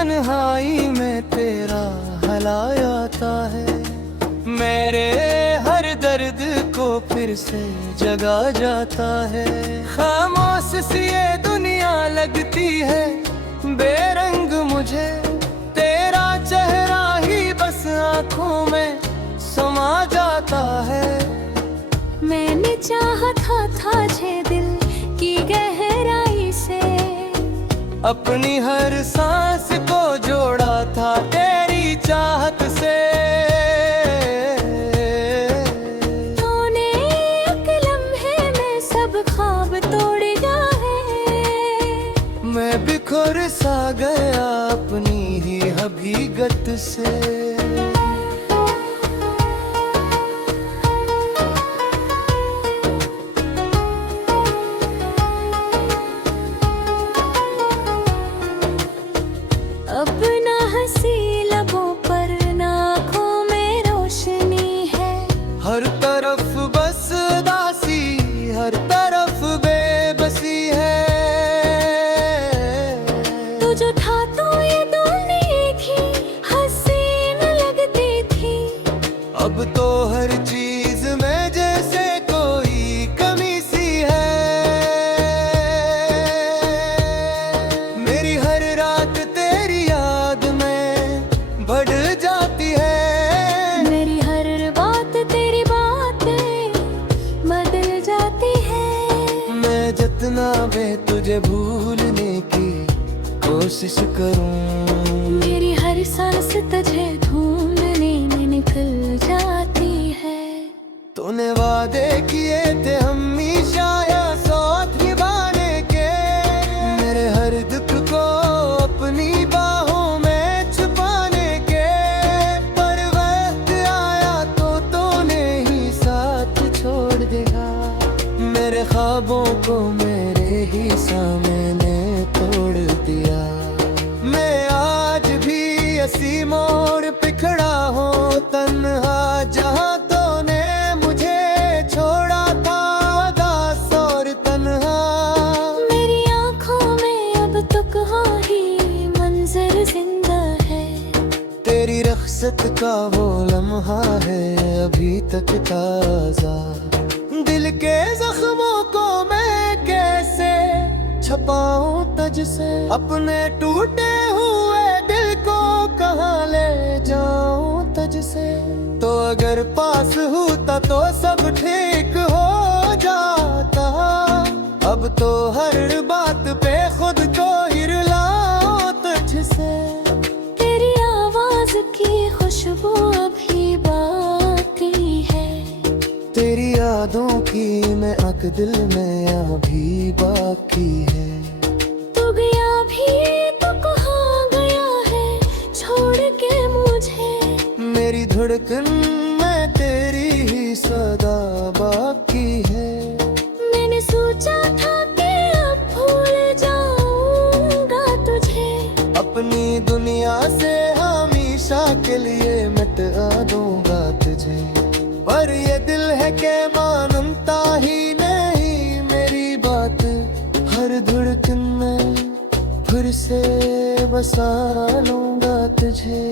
तन्हाई में तेरा हलाया आता है। मेरे हर दर्द को फिर से जगा जाता है। खामोश सी ये दुनिया लगती है बेरंग मुझे, तेरा चेहरा ही बस आँखों में समा जाता है। मैंने चाहा था जे दिल की गहराई से, अपनी हर सांस को जोड़ा था तेरी चाहत से। तूने एक लम्हे में सब ख्वाब तोड़ जाए। मैं बिखर सा गया अपनी ही हकीकत से। अब ना हंसी लबों पर ना आँखों में रोशनी है। हर तरफ बस दासी, हर तरफ बेबसी है। तू जो था तो ये दुनिया की हसीन लगती थी। अब तो हर चीज में जैसे कोई कमी सी है। मेरी हर रात तेरी याद में बढ़ जाती है। मेरी हर बात तेरी बातें बदल जाती है। मैं जितना भी तुझे भूलने की कोशिश करूं, मेरी हर सांस तुझे ढूंढने में निकल जाती है। तूने वादे किए थे हमेशा या साथ निभाने के। मेरे हर दुख को अपनी बाहों में छुपाने के। पर वक्त आया तो तूने ही साथ छोड़ दिया। मेरे ख्वाबों को मेरे ही सामने तोड़ दिया। मैं आज भी इसी मोड़ पे खड़ा हूँ तन्हा, जहाँ तूने मुझे छोड़ा था उदास और तन्हा। मेरी आँखों में अब तो कहाँ ही मंजर जिंदा है। तेरी रख्सत का वो लम्हा है अभी तक ताजा। दिल के जख्मों को मैं कैसे छुपाऊं तुझ से। अपने टूटे हुए दिल को कहाँ ले जाऊं तुझ से। तो अगर पास होता तो सब ठीक हो जाता। अब तो हर बात पे खुद को ही रुलाऊं तुझ से। तेरी आवाज की खुशबू अभी बाकी है। तेरी यादों की मैं आँख दिल में अभी बाकी है। तू गया भी तो कहाँ गया है छोड़ के मुझे। मेरी धड़कन में तेरी ही सदा बाकी है। मैंने सोचा था कि अब भूल जाऊंगा तुझे। अपनी दुनिया से हमेशा के लिए मिटा दूंगा तुझे। पर ये दिल है कि मानता ही नहीं मेरी बात। हर धड़कन में फिर से बसा लूंगा तुझे।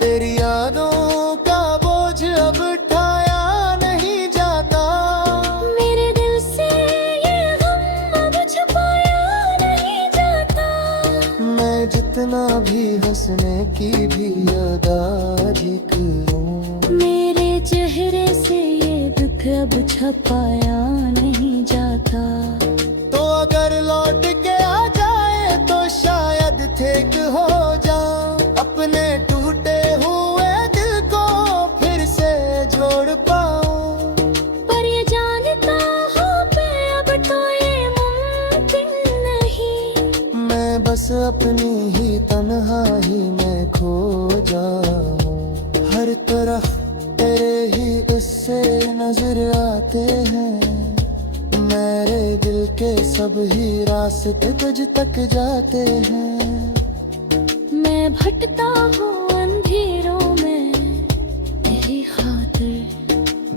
तेरी यादों का बोझ अब उठाया नहीं जाता। मेरे दिल से ये गम अब छुपाया नहीं जाता। मैं जितना भी हंसने की भी अदा करूं, मेरे चेहरे से ये दुख अब छपाया नहीं जाता। तो अगर लौट के आ जाए तो शायद ठीक हो जाऊं। अपने टूटे हुए दिल को फिर से जोड़ पाऊं। पर ये जानता हूँ पे अब तो ये मुमकिन नहीं। मैं बस अपनी ही तन्हाई में खो जाऊं। हर तरफ तेरे ही किस्से नजर आते हैं। मेरे दिल के सब ही रास्ते तुझ तक जाते हैं। मैं भटकता हूँ अंधेरों में तेरी खातिर।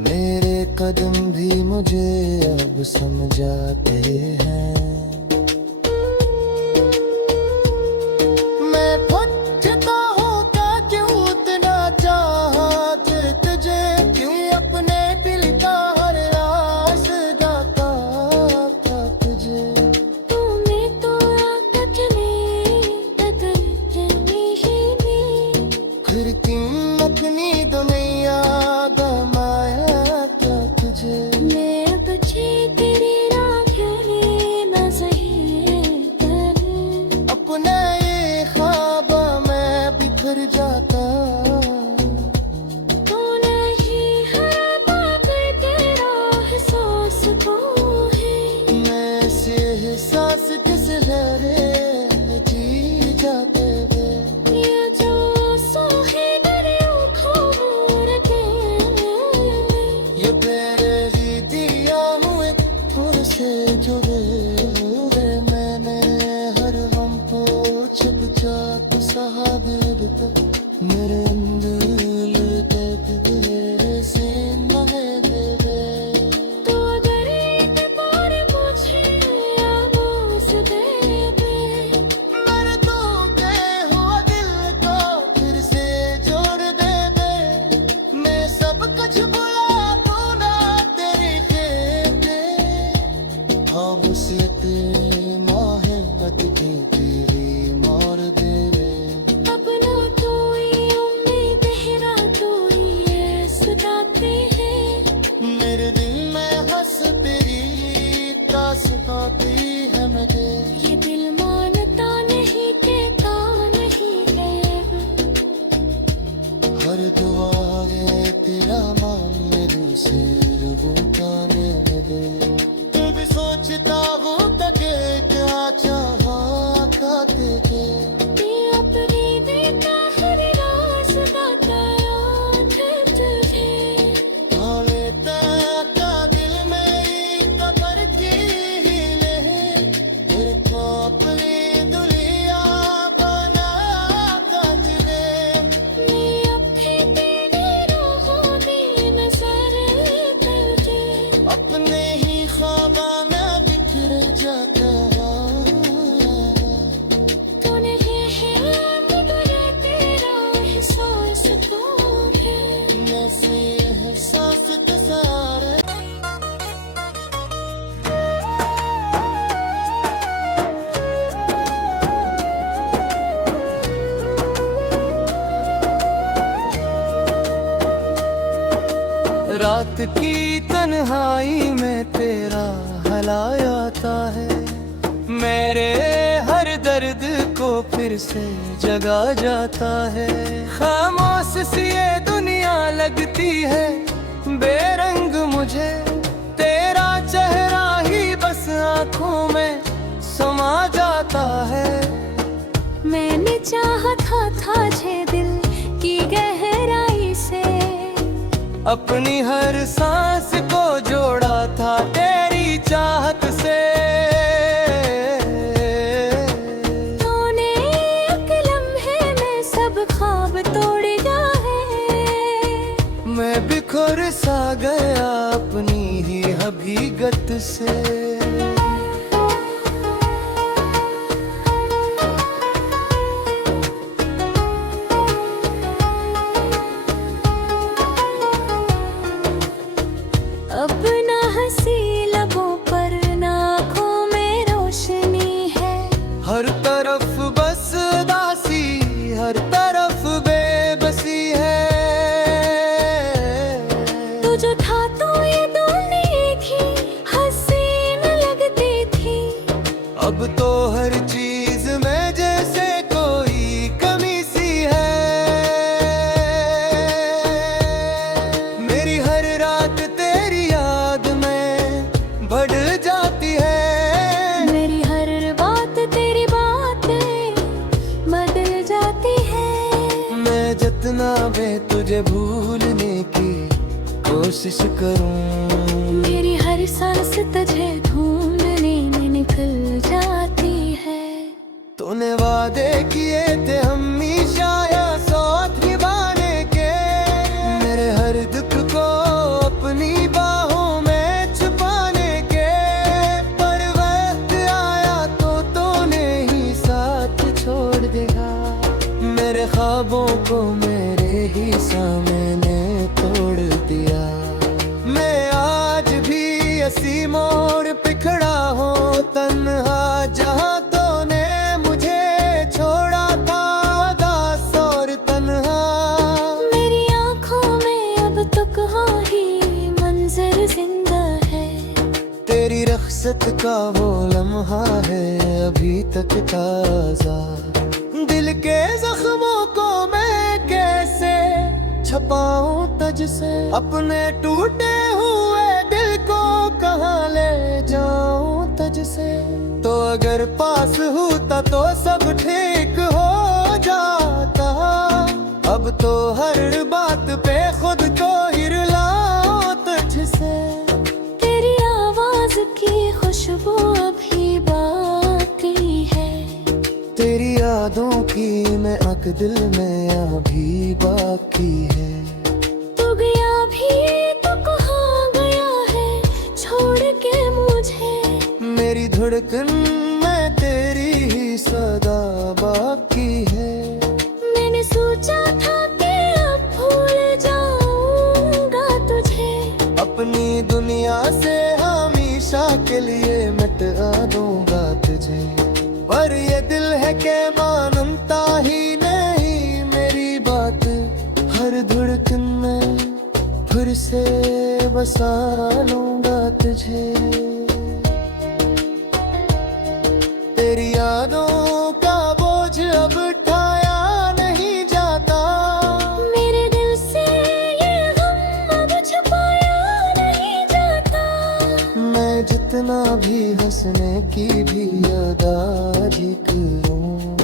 मेरे कदम भी मुझे अब समझाते हैं। मेरे अंदर दर्द तेरे से नहे दे दे। तो अगर एक बार मुझे आवाज़ दे दे, मेरे टूटे हुआ दिल को फिर से जोड़ दे दे। मैं सब कुछ भुला दूँ ना तेरी खेते। हाँ वसीयत मोहब्बत की तेरी मोर दे रे। अपना तो ये उम्मीद तेरा तो ये सताते हैं। मेरे दिल में हंस तेरी तास पाती है मुझे। ये दिल मानता नहीं कहता नहीं है। हर दुआ है तेरा मान मेरे सिर बुताने लगे। तू भी सोचता हूँ तके क्या चाहा खाते थे। ये अपनी बेटा हर राज बताया था तुझे। हाँ लेता का दिल में एक कबर की ही ले। तेरे को अपनी दुनिया बनाता तुझे। मैं अब भी तेरे राहों में नजर करते। अपने ही ख्वाबा में बिखर जाता तू नहीं है मगर तेरा एहसास तो है। जैसे एहसास तो सारे। रात की तन्हाई में तेरा हलाया आता है। मेरे हर दर्द को फिर से जगा जाता है। खामोश सी ये दुनिया लगती है बेरंग मुझे। तेरा चेहरा ही बस आँखों में समा जाता है। मैंने चाहा था जे दिल की गहराई से। अपनी हर सांस को जोड़ा था तेरी चाहत से। तूने एक लम्हे में सब ख्वाब तोड़ दिया है। मैं बिखर सा गया अपनी ही हकीकत से। अब ना हंसी लबों पर ना आँखों में रोशनी है। हर तरफ बस दासी हर तरफ बेबसी है। तू जो था तो ये दुनिया की हसीन लगती थी। अब तो हर चीज में जैसे कोई कमी सी है। मेरी हर रात तेरी याद में बढ़ जाती है। मेरी हर बात तेरी बातें बदल जाती है। मैं जितना भी तुझे भूलने की कोशिश करूं। मेरी हर सांस तुझे ढूंढने में निकल जाती है। तूने वादे किए थे हमेशा या साथ निभाने के। मेरे हर दुख को अपनी बाहों में छुपाने के। पर वक्त आया तो तूने ही साथ छोड़ दिया। मेरे ख्वाबों को मेरे ही सामने तोड़ दिया। मैं आज भी इसी मोड़ पे खड़ा हूँ तन्हा। जहाँ तूने मुझे छोड़ा था उदास और तन्हा। मेरी आँखों में अब तो कहाँ ही मंजर जिंदा है। तेरी रख्सत का वो लम्हा है अभी तक ताजा। दिल के जख्मों को मैं कैसे छपाऊं तुझ से। अपने टूटे हुए दिल को कहाँ ले जाऊं तुझ से। तो अगर पास होता तो सब ठीक हो जाता। अब तो हर बात पे खुद को ही रुलाऊं तुझसे। तेरी आवाज की खुशबू अभी बाकी है। तेरी यादों की मैं आंख दिल में अभी बाकी है। तू गया भी तो कहाँ गया है छोड़ के मुझे। मेरी धड़कन में तेरी ही सदा बाकी है। मैंने सोचा था कि अब भूल जाऊंगा तुझे। अपनी दुनिया से हमेशा के लिए मिटा दूंगा तुझे। पर ये दिल है कि मानता ही नहीं मेरी बात। हर धड़कन में फिर से बसा लूंगा तुझे। तेरी यादों का बोझ अब उठाया नहीं जाता। मेरे दिल से ये गम अब छुपाया नहीं जाता। मैं जितना भी हंसने की भी अदाजी करूं,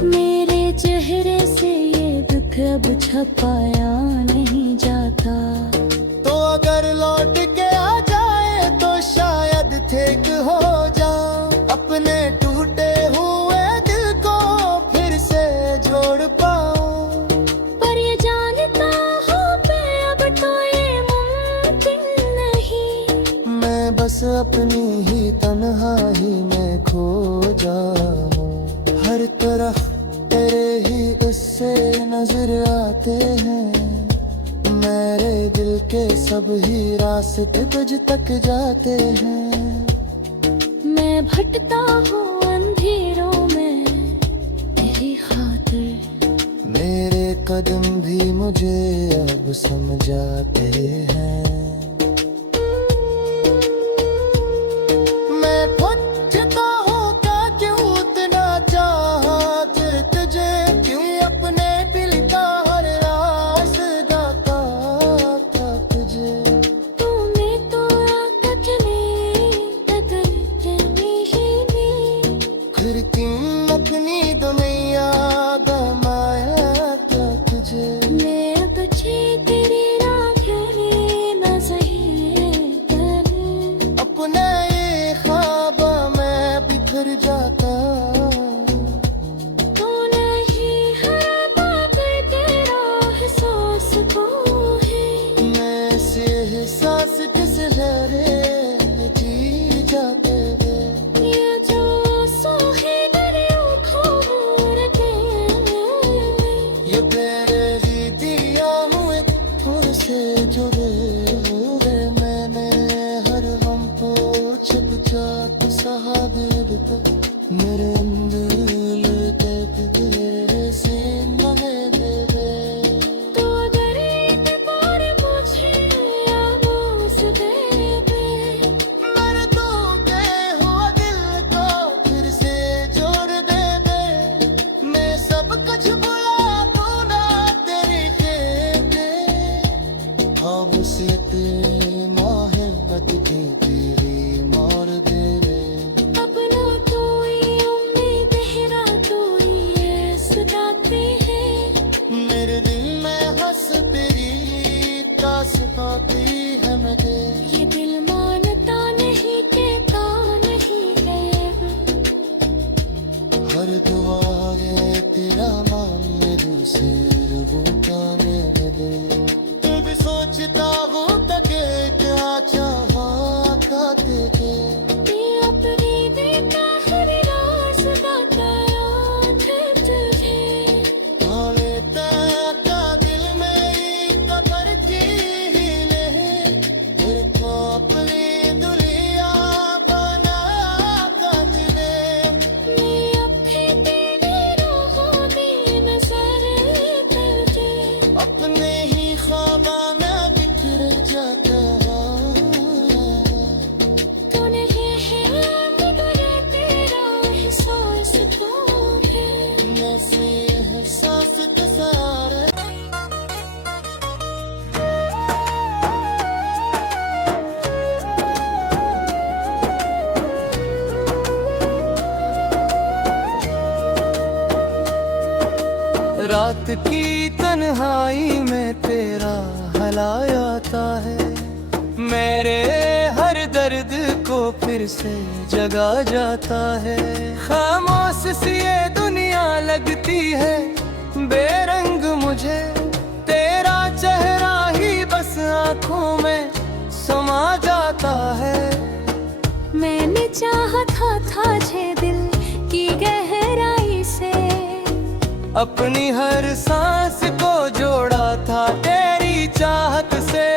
मेरे चेहरे से ये दुख अब छपाया नहीं जाता। तो अगर लौट के आ जाए तो शायद ठीक हो जाऊं। अपने टूटे हुए दिल को फिर से जोड़ पाऊं। पर ये जानता हूँ पे अब तो ये मुमकिन नहीं। मैं बस अपनी ही तन्हाई में खो जाऊं। हर तरफ तेरे ही उससे नजर आते हैं। मेरे दिल के सब ही रास्ते तुझ तक जाते हैं। मैं भटकता हूँ अंधेरों में तेरी खातिर। मेरे कदम भी मुझे अब समझाते हैं। मैं पूछता हूँ क्या क्यों इतना चाहते तुझे। क्यों अपने दिल का हर रास्ता था तुझे। तूने तो आकत में बदल ही दी। फिर क्यों अपनी दुनिया गमाया था तुझे। मैं अब तेरी राखने न सही कर। अपने ये ख्वाब में बिखर जाता। तू नहीं हर बात तेरा एहसास को है। मैं से एहसास किस लहरे जी जाते वे। ये जो सोहे दरियों खोरते। ये तेरे दिया हुए खुद से जुड़े हुए। मैंने हर गम को छुप छाप सहा दिल तक। मेरे अंदर दर्द तेरे से मने दे। तू अगर एक बार मुझे आवाज़ दे दे। मेरे टूटे हुआ दिल को फिर से जोड़ दे। मैं सब कुछ भुला दूंगा तेरी खेते। अब से मोहब्बत की तेरी मोर दे रे। अपना तो ये उम्मीद है तो ये सताते हैं। मेरे दिल में हंस तेरी तास बाती है मुझे। ये दिल मानता नहीं कहता नहीं है। हर दुआ ये तेरा मान मेरे से रूठाने लगे। तू भी सोचता हूँ तक क्या चाहा खाते थे। ये अपनी बेताहरी राज बताया थे तुझे। हाले का दिल में एक करती ही नहीं। फिर को अपनी दुनिया बना कर दे। मैं अब भी तेरी राहों में नजर करते। अपने ही ख्वाबा में बिखर जाता तू नहीं है मगर तेरा एहसास तो है। मैं से एहसास के सारे। रात की तन्हाई में तेरा हलाया आता है। मेरे हर दर्द को फिर से जगा जाता है। खामोश सी ये दुनिया चाहता था जे दिल की गहराई से। अपनी हर सांस को जोड़ा था तेरी चाहत से।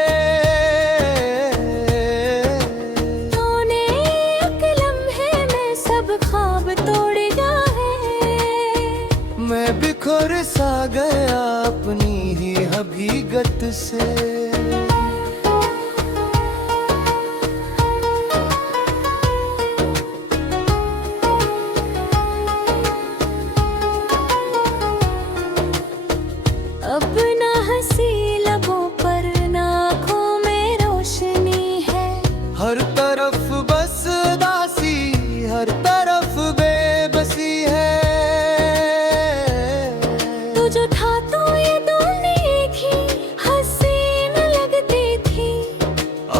तूने एक लम्हे में सब ख्वाब तोड़ जाए। मैं बिखर सा गया अपनी ही हकीकत से। अब ना हंसी लबों पर ना आँखों में रोशनी है। हर तरफ बस उदासी, हर तरफ बेबसी है। तू जो था तो ये दुनिया की हसीन लगती थी।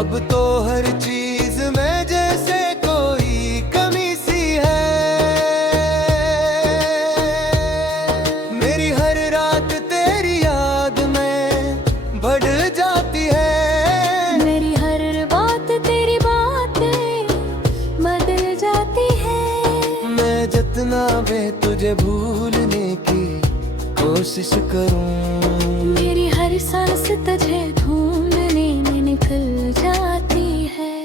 अब तो हर चीज में जैसे कोई कमी सी है। मेरी हर रात तेरी याद में बढ़ जाती है। मेरी हर बात तेरी बातें बदल जाती है। मैं जितना भी तुझे भूलने की कोशिश करूं, मेरी हर सांस तुझे ढूंढने में निकल जाती है।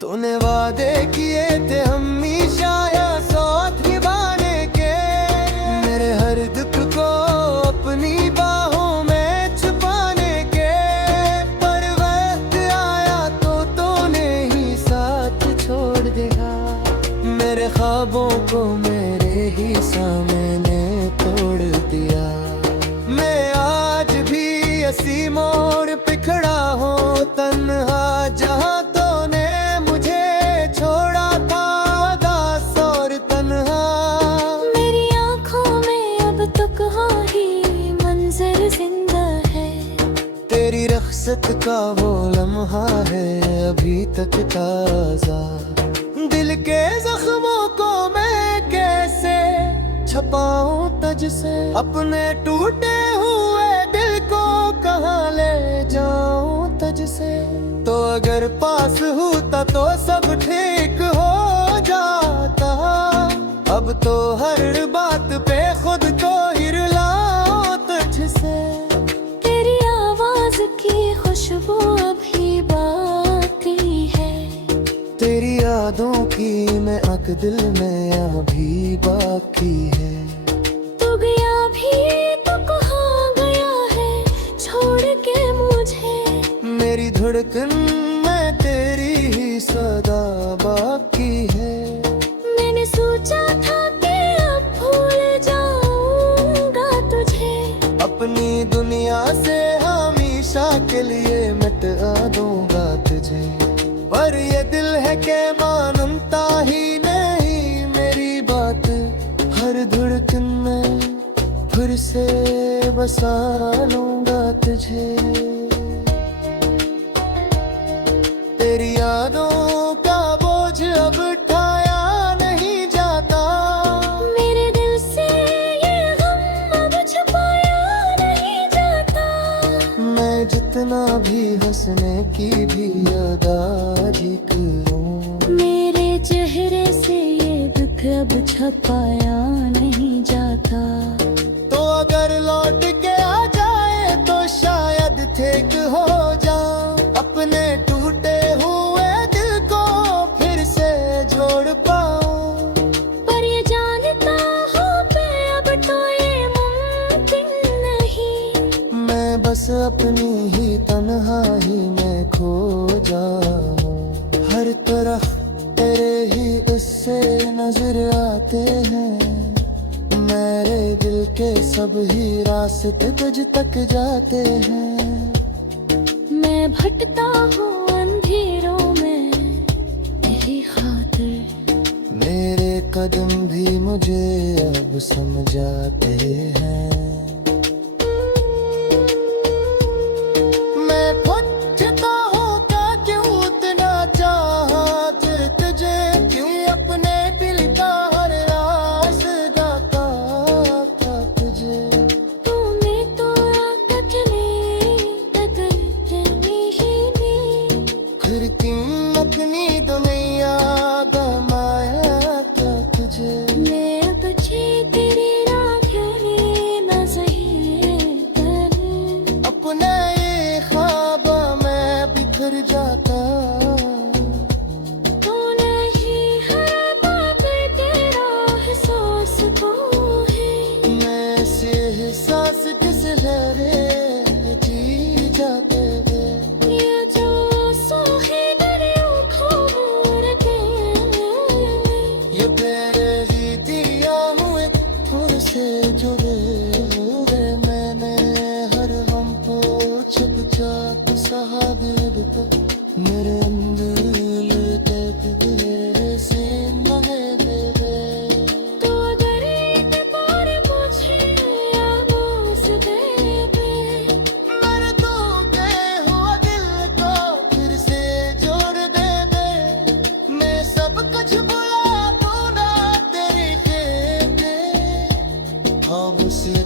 तूने वादे किए थे हमेशा या साथ निभाने के। मेरे हर दुख को अपनी बाहों में छुपाने के। पर वक्त आया तो तूने ही साथ छोड़ दिया। मेरे ख्वाबों को मेरे ही सामने तोड़ दिया। मैं आज भी इसी मोड़ पे खड़ा हूँ तन्हा, जहाँ तूने मुझे छोड़ा था उदास और तन्हा। मेरी आँखों में अब तक ही मंजर जिंदा है। तेरी रख्सत का वो लम्हा है अभी तक ताजा। दिल के जख्मों को मैं कैसे छपाऊं तुझसे। अपने टूटे हुए दिल को कहाँ ले जाऊं तुझसे। तो अगर पास होता तो सब ठीक हो जाता। अब तो हर बात पे खुद को ही रुलाऊं तुझसे। तेरी आवाज की खुशबू अभी बाकी है। तेरी यादों की महक दिल में अभी बाकी है। तू गया भी तो कहाँ गया है छोड़ के मुझे। मेरी धड़कन में तेरी ही सदा बाकी है। मैंने सोचा था कि अब भूल जाऊंगा तुझे। अपनी दुनिया से हमेशा के लिए मिटा दूंगा तुझे। पर ये दिल है कि मानता ही नहीं मेरी बात। हर धड़कन में फिर से बसा लूंगा तुझे। तेरी यादों का बोझ अब उठाया नहीं जाता। मेरे दिल से ये गम अब छुपाया नहीं जाता। मैं जितना भी हंसने की भी अदा ही करूं, मेरे चेहरे से ये दुख अब छपाया नहीं जाता। तो अगर लौट के आ जाए तो शायद ठीक हो जाऊं। अपने टूटे हुए दिल को फिर से जोड़ पाऊं। पर ये जानता हूँ मैं अब तो ये मुमकिन नहीं। मैं बस अपनी ही तन्हाई में खो जाऊं। हर तरफ तेरे ही इससे नजर आते हैं। मेरे दिल के सब ही रास्ते तुझ तक जाते हैं। मैं भटकता हूँ अंधेरों में तेरी खातिर। मेरे कदम भी मुझे अब समझाते हैं। मैं पूछता हूँ क्या क्यों उतना चाहा तुझे। क्यों अपने दिल का हर राज गाता था तुझे। तूने तो आदत में बदल चली ही नहीं। फिर क्यों अपनी दुनिया गमा से जुड़े हुए मैंने हर हम को छुप छाप सहा दिल पे मेरे अंदर दर्द तेरे से नहे दे तो अगर एक बार मुझे आवाज़ दे दे, मेरे टूटे हुआ दिल को फिर से जोड़ दे मैं सब कुछ भुला दूं ना तेरी खेते हाँ से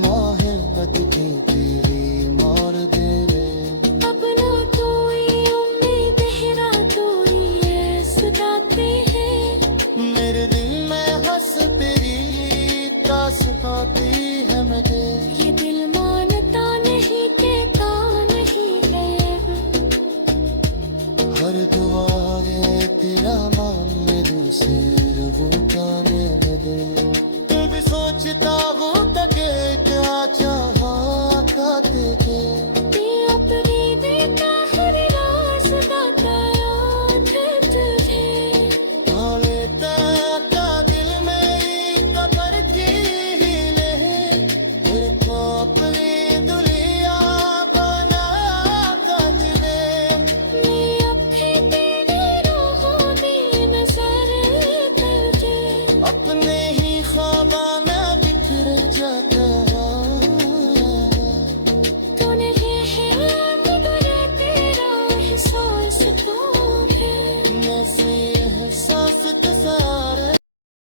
मोहब्बत की तेरी मार दे अपना कोई उम्मीद है ना कोई ये सताते हैं। मेरे दिल में हंस तेरी तास पाती है मुझे ये दिल मानता नहीं कहता नहीं है। हर दुआ है तेरा मान मेरे से वो जाने दे तू भी सोचता